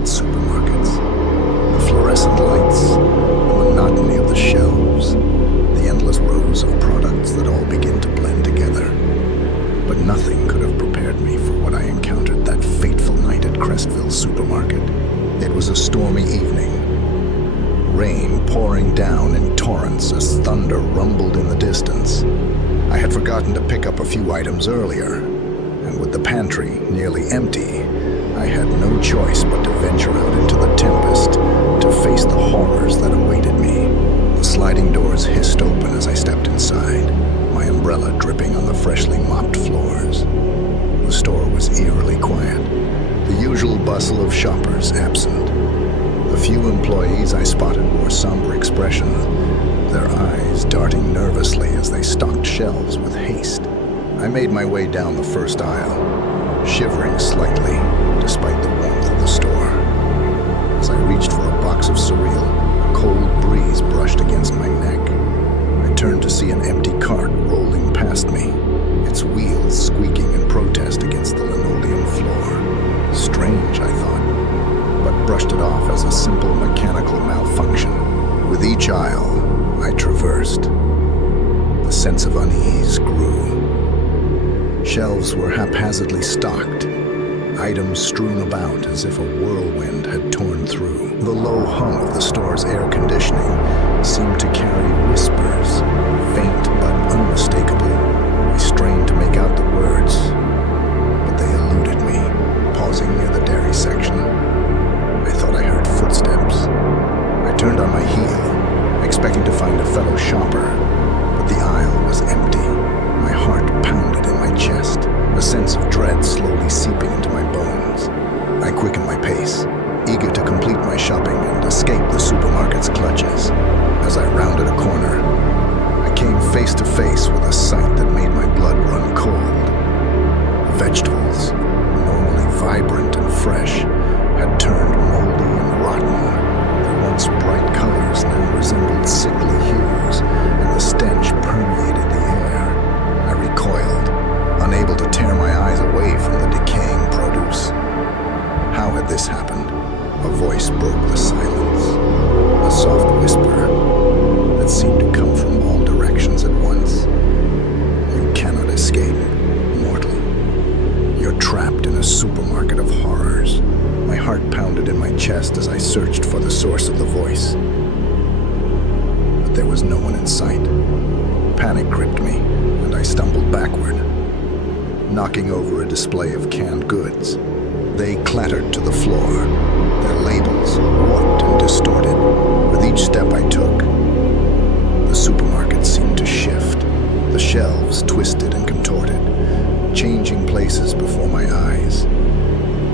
hate supermarkets. The fluorescent lights, the monotony of the shelves, the endless rows of products that all begin to blend together. But nothing could have prepared me for what I encountered that fateful night at Crestville Supermarket. It was a stormy evening. Rain pouring down in torrents as thunder rumbled in the distance. I had forgotten to pick up a few items earlier, and with the pantry nearly empty, I had no choice but to venture out into the tempest to face the horrors that awaited me. The sliding doors hissed open as I stepped inside, my umbrella dripping on the freshly mopped floors. The store was eerily quiet, the usual bustle of shoppers absent. The few employees I spotted wore somber expressions, their eyes darting nervously as they stocked shelves with haste. I made my way down the first aisle, shivering slightly despite the warmth of the store. As I reached for a box of cereal, a cold breeze brushed against my neck. I turned to see an empty cart rolling past me, its wheels squeaking in protest against the linoleum floor. Strange, I thought, but brushed it off as a simple mechanical malfunction. With each aisle I traversed, the sense of unease grew. Shelves were haphazardly stocked, items strewn about as if a whirlwind had torn through. The low hum of the store's air conditioning seemed to carry whispers, faint but unmistakable. I strained to make out the words, but they eluded me, pausing near the dairy section. I thought I heard footsteps. I turned on my heel, expecting to find a fellow shopper, but the aisle was empty. My heart pounded in my chest, a sense of dread slowly seeping into my bones. I quickened my pace, eager to complete my shopping and escape the supermarket's clutches. As I rounded a corner, I came face to face with a sight that made my blood run cold. Vegetables, normally vibrant and fresh, had turned moldy and rotten. Their once bright colors now resembled sickly hues, and the stench permeated the air. I recoiled, unable to tear my eyes away from the decaying produce. How had this happened? A voice broke the silence, a soft whisper that seemed to come from all directions at once. You cannot escape, mortal. You're trapped in a supermarket of horrors. My heart pounded in my chest as I searched for the source of the voice. But there was no one in sight. Panic gripped me, and I stumbled backward, knocking over a display of canned goods. They clattered to the floor, their labels warped and distorted. With each step I took, the supermarket seemed to shift. The shelves twisted and contorted, changing places before my eyes.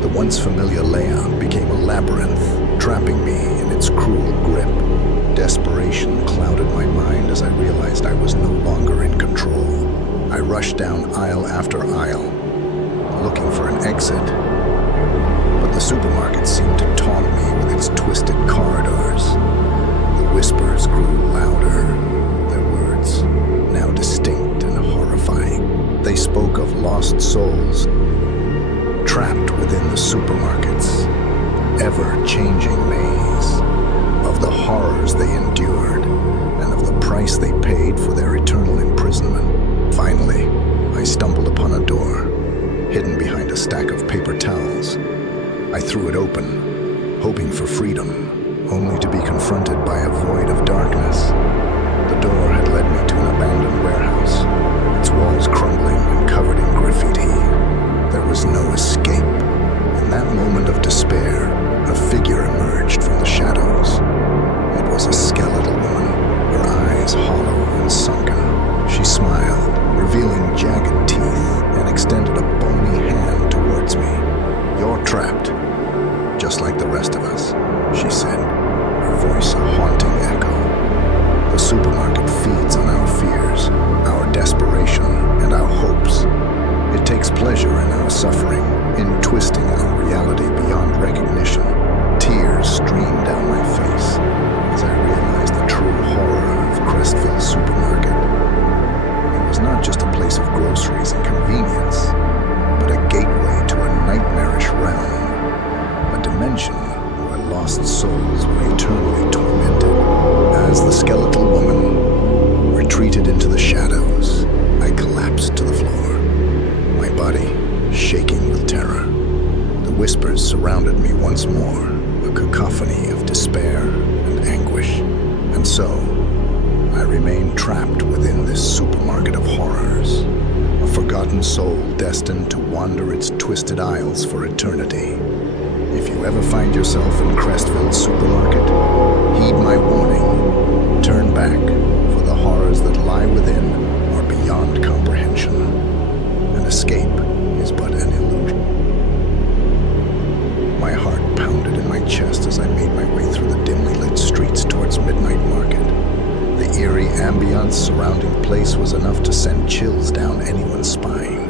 The once familiar layout became a labyrinth, trapping me in its cruel grip. Desperation clouded my mind as I realized I was no longer in control. I rushed down aisle after aisle, looking for an exit. But the supermarket seemed to taunt me with its twisted corridors. The whispers grew louder, their words now distinct and horrifying. They spoke of lost souls, trapped within the supermarket's ever-changing maze, of the horrors they endured, and of the price they paid for their eternal imprisonment. Finally, I stumbled upon a door, hidden behind a stack of paper towels. I threw it open, hoping for freedom, only to be confronted by a void of darkness. The door had led me to an abandoned warehouse, its walls crumbling and covered in graffiti. There was no escape. In that moment of despair, a figure emerged from the shadows. It was a skeletal woman, her eyes hollow and sunken. She smiled, revealing jagged teeth, and extended a bony hand towards me. "You're trapped, just like the rest of us," she said, her voice a haunting echo. The supermarket feeds on our fears, our desperation, and our hopes. It takes pleasure in our suffering, in twisting our reality beyond recognition. Tears streamed down my face as I realized the true horror of Crestville Supermarket. It was not just a place of groceries and convenience, but a gateway to a nightmarish realm, a dimension lost souls were eternally tormented. As the skeletal woman retreated into the shadows, I collapsed to the floor, my body shaking with terror. The whispers surrounded me once more, a cacophony of despair and anguish. And so, I remained trapped within this supermarket of horrors, a forgotten soul destined to wander its twisted aisles for eternity. If you ever find yourself in Crestville's supermarket, heed my warning. Turn back, for the horrors that lie within are beyond comprehension, and escape is but an illusion. My heart pounded in my chest as I made my way through the dimly lit streets towards Midnight Market. The eerie ambience surrounding the place was enough to send chills down anyone's spine,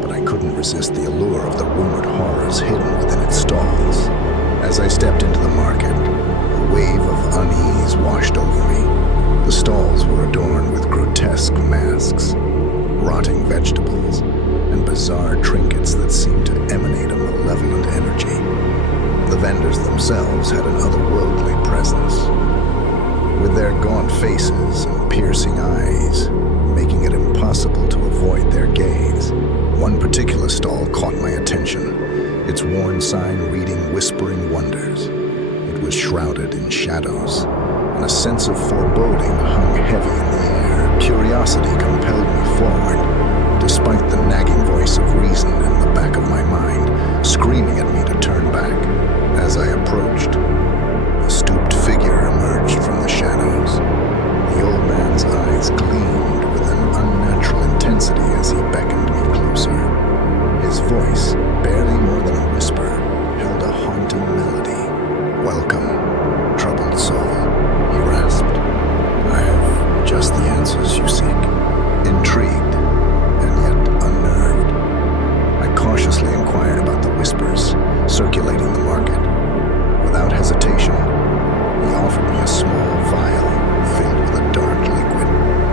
but I couldn't resist the allure of the rumored horrors hidden within its stalls. As I stepped into the market, a wave of unease washed over me. The stalls were adorned with grotesque masks, rotting vegetables, and bizarre trinkets that seemed to emanate a malevolent energy. The vendors themselves had an otherworldly presence, with their gaunt faces and piercing eyes, making it impossible to avoid their gaze. One particular stall caught my attention, its worn sign reading Whispering Wonders. It was shrouded in shadows, and a sense of foreboding hung heavy in the air. Curiosity compelled me forward, despite the nagging voice of reason in the back of my mind, screaming at me to turn back. As I approached, a stooped figure emerged from the shadows. The old man's eyes gleamed with an unnatural intensity as he beckoned me closer. His voice, barely more than a whisper, held a haunting melody. "Welcome, troubled soul," he rasped. "I have just the answers you seek." Intrigued, and yet unnerved, I cautiously inquired about the whispers circulating the market. Without hesitation, he offered me a small vial filled with a dark liquid.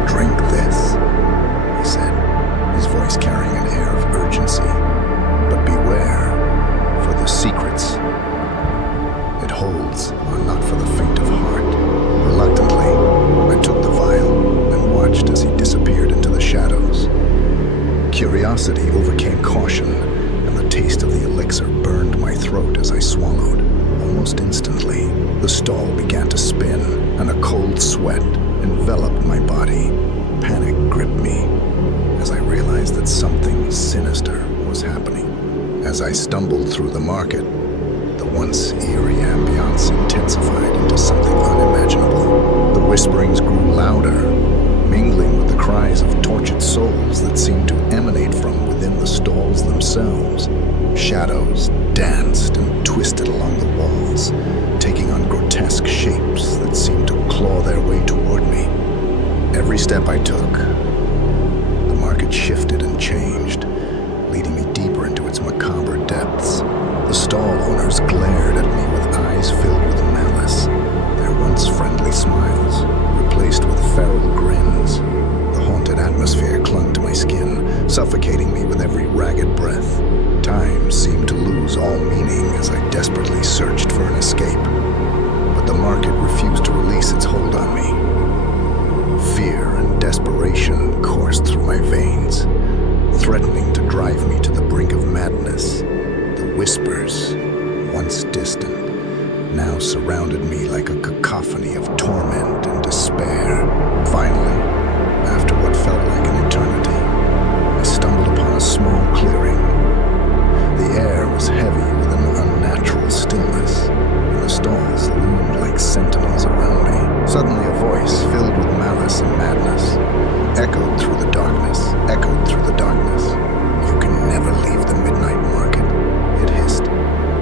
"Drink this," he said, his voice carrying an air of urgency. "But beware, for the secrets it holds are not for the faint of heart." Reluctantly, I took the vial and watched as he disappeared into the shadows. Curiosity overcame caution, and the taste of the elixir burned my throat as I swallowed. Almost instantly, the stall began to spin, and a cold sweat enveloped my body. Panic gripped me as I realized that something sinister was happening. As I stumbled through the market, the once eerie ambiance intensified into something unimaginable. The whisperings grew louder, mingling with the cries of tortured souls that seemed to emanate from within the stalls themselves. Shadows danced and twisted along the walls, taking on grotesque shapes that seemed to claw their way toward me. Every step I took, the market shifted and changed, leading me deeper into its macabre depths. The stall owners glared at me with eyes filled with malice, their once friendly smiles replaced with feral grins. The haunted atmosphere clung to my skin, suffocating me with every ragged breath. Time seemed to lose all meaning as I desperately searched for an escape. But the market refused to release its hold on me. Fear and desperation coursed through my veins, threatening to drive me to the brink of madness. The whispers, once distant, now surrounded me like a cacophony of torment and despair. Finally, after what felt like an eternity, I stumbled upon a small clearing. The air was heavy with an unnatural stillness, and the stalls loomed like sentinels around me. Suddenly a voice filled with malice and madness echoed through the darkness, "You can never leave the Midnight Market," it hissed.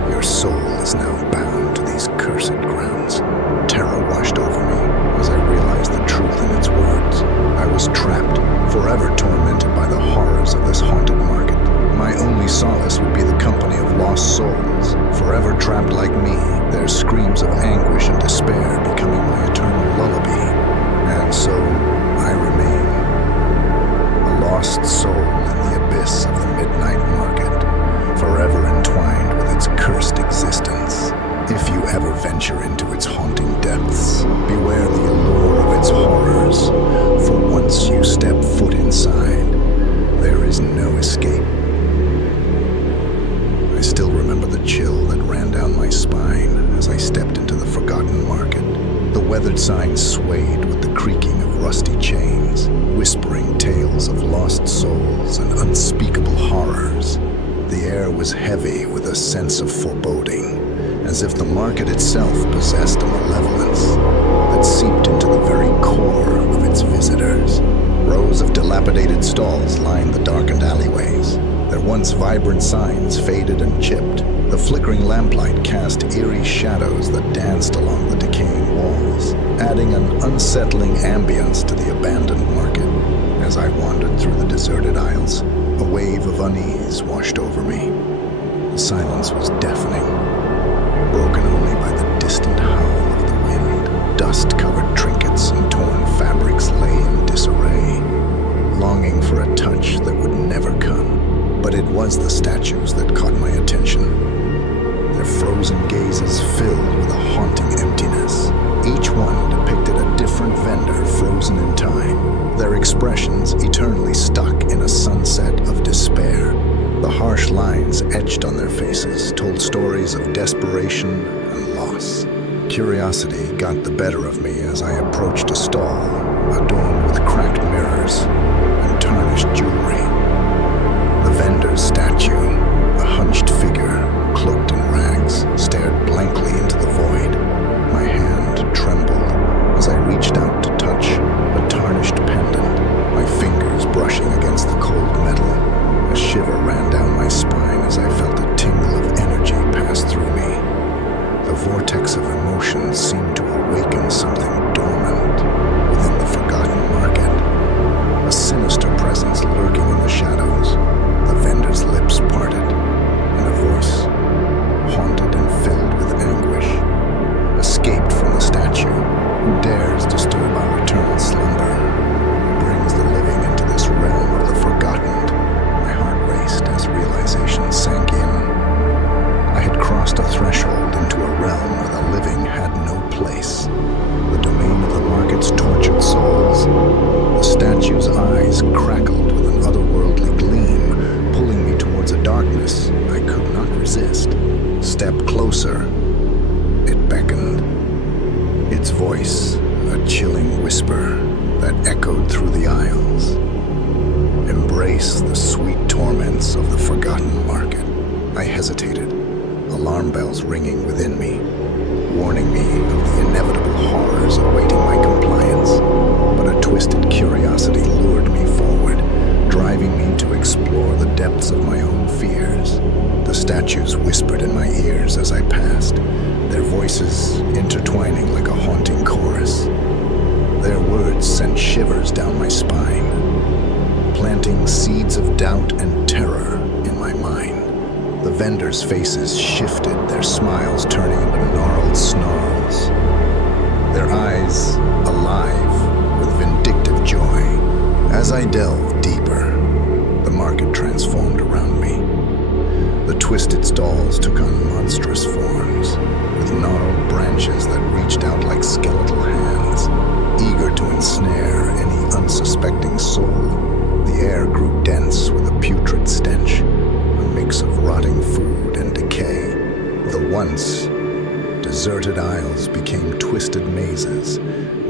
"Your soul is now bound to these cursed grounds." Terror washed over me as I realized the truth in its words. I was trapped, forever tormented by the horrors of this haunted market. My only solace would be the company of lost souls, forever trapped like me, their screams of anguish and despair becoming my eternal lullaby. And so I remain, a lost soul in the abyss of the Midnight Market, forever entwined with its cursed existence. If you ever venture venture into its haunting depths. Beware the allure of its horrors, for once you step foot inside, there is no escape. I still remember the chill that ran down my spine as I stepped into the Forgotten Market. The weathered sign swayed with the creaking of rusty chains, whispering tales of lost souls and unspeakable horrors. The air was heavy with a sense of foreboding, as if the market itself possessed a malevolence that seeped into the very core of its visitors. Rows of dilapidated stalls lined the darkened alleyways. Their once vibrant signs faded and chipped. The flickering lamplight cast eerie shadows that danced along the decaying walls, adding an unsettling ambience to the abandoned market. As I wandered through the deserted aisles, a wave of unease washed over me. The silence was deafening, broken only by the distant howl of the wind. Dust-covered trinkets and torn fabrics lay in disarray, longing for a touch that would never come. But it was the statues that caught my attention. Their frozen gazes filled with a haunting emptiness. Each one depicted a different vendor frozen in time, their expressions eternally stuck in a sunset of despair. The harsh lines etched on their faces told stories of desperation and loss. Curiosity got the better of me as I approached a stall adorned with cracked mirrors and tarnished jewelry. The vendor's statue, a hunched figure, cloaked in rags, stared blankly into the void. My hand trembled as I reached out to touch a tarnished pendant, my fingers brushing against the cold metal. A shiver ran down my spine as I felt a tingle of energy pass through me. The vortex of emotion seemed to awaken something dormant within the Forgotten Market. A sinister presence lurking in the shadows. The vendor's lips parted, and a voice, haunted and filled with anguish, escaped from the statue. Who dares disturb our eternal slumber? Who brings the living into this realm of the forgotten? My heart raced as realization sank in. I had crossed a threshold into a realm where the living had no place. The domain of the market's tortured souls. The statue's eyes crackled with an otherworldly gleam, pulling me towards a darkness I could not resist. Step closer. It beckoned. Its voice, a chilling whisper that echoed through the aisles. Embrace the sweet torments of the Forgotten Market. I hesitated, alarm bells ringing within me, warning me of the inevitable horrors awaiting my compliance. But a twisted curiosity lured me forward, driving me to explore the depths of my own fears. The statues whispered in my ears as I passed, their voices intertwining like a haunting chorus. Their words sent shivers down my spine, planting seeds of doubt and terror in my mind. The vendors' faces shifted, their smiles turning into gnarled snarls, their eyes alive with vindictive joy. As I delved deeper, the market transformed around me. The twisted stalls took on monstrous forms, with gnarled branches that reached out like skeletal hands, eager to ensnare any unsuspecting soul. The air grew dense with a putrid stench, a mix of rotting food and decay. The once deserted aisles became twisted mazes,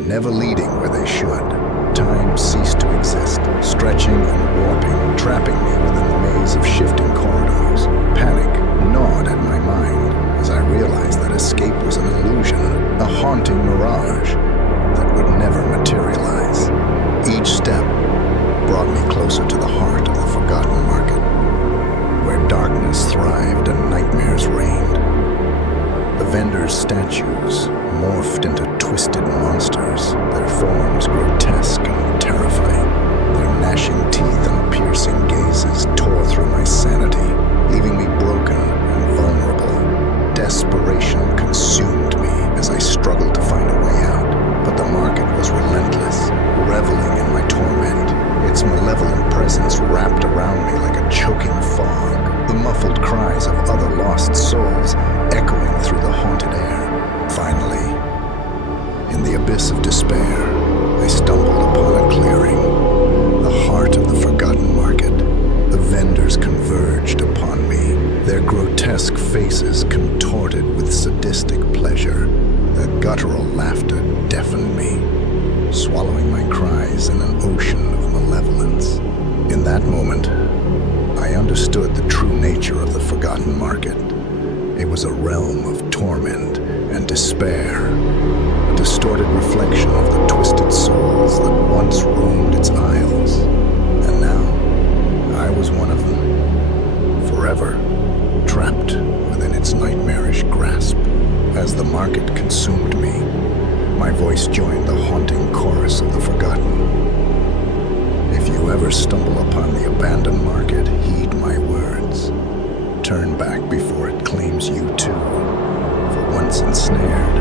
never leading where they should. Time ceased to exist, stretching and warping, trapping me within the maze of shifting corridors. Panic gnawed at my mind as I realized that escape was an illusion, a haunting mirage that would never materialize. Each step brought me closer to the heart of the Forgotten Market, where darkness thrived and nightmares reigned. The vendors' statues morphed into twisted monsters, their forms grotesque and terrifying. Their gnashing teeth and piercing gazes tore through my sanity, leaving me broken and vulnerable. Desperation consumed me as I struggled to find a way out, but the market was relentless, reveling in my torment. Its malevolent presence wrapped around me like a choking fog, the muffled cries of other lost souls echoing through the haunted air. Finally, grotesque faces contorted with sadistic pleasure. Their guttural laughter deafened me, swallowing my cries in an ocean of malevolence. In that moment, I understood the true nature of the Forgotten Market. It was a realm of torment and despair, a distorted reflection of the twisted souls that once roamed its aisles. And now, I was one of them, forever trapped within its nightmarish grasp. As the market consumed me, my voice joined the haunting chorus of the forgotten. If you ever stumble upon the abandoned market, heed my words. Turn back before it claims you too, for once ensnared,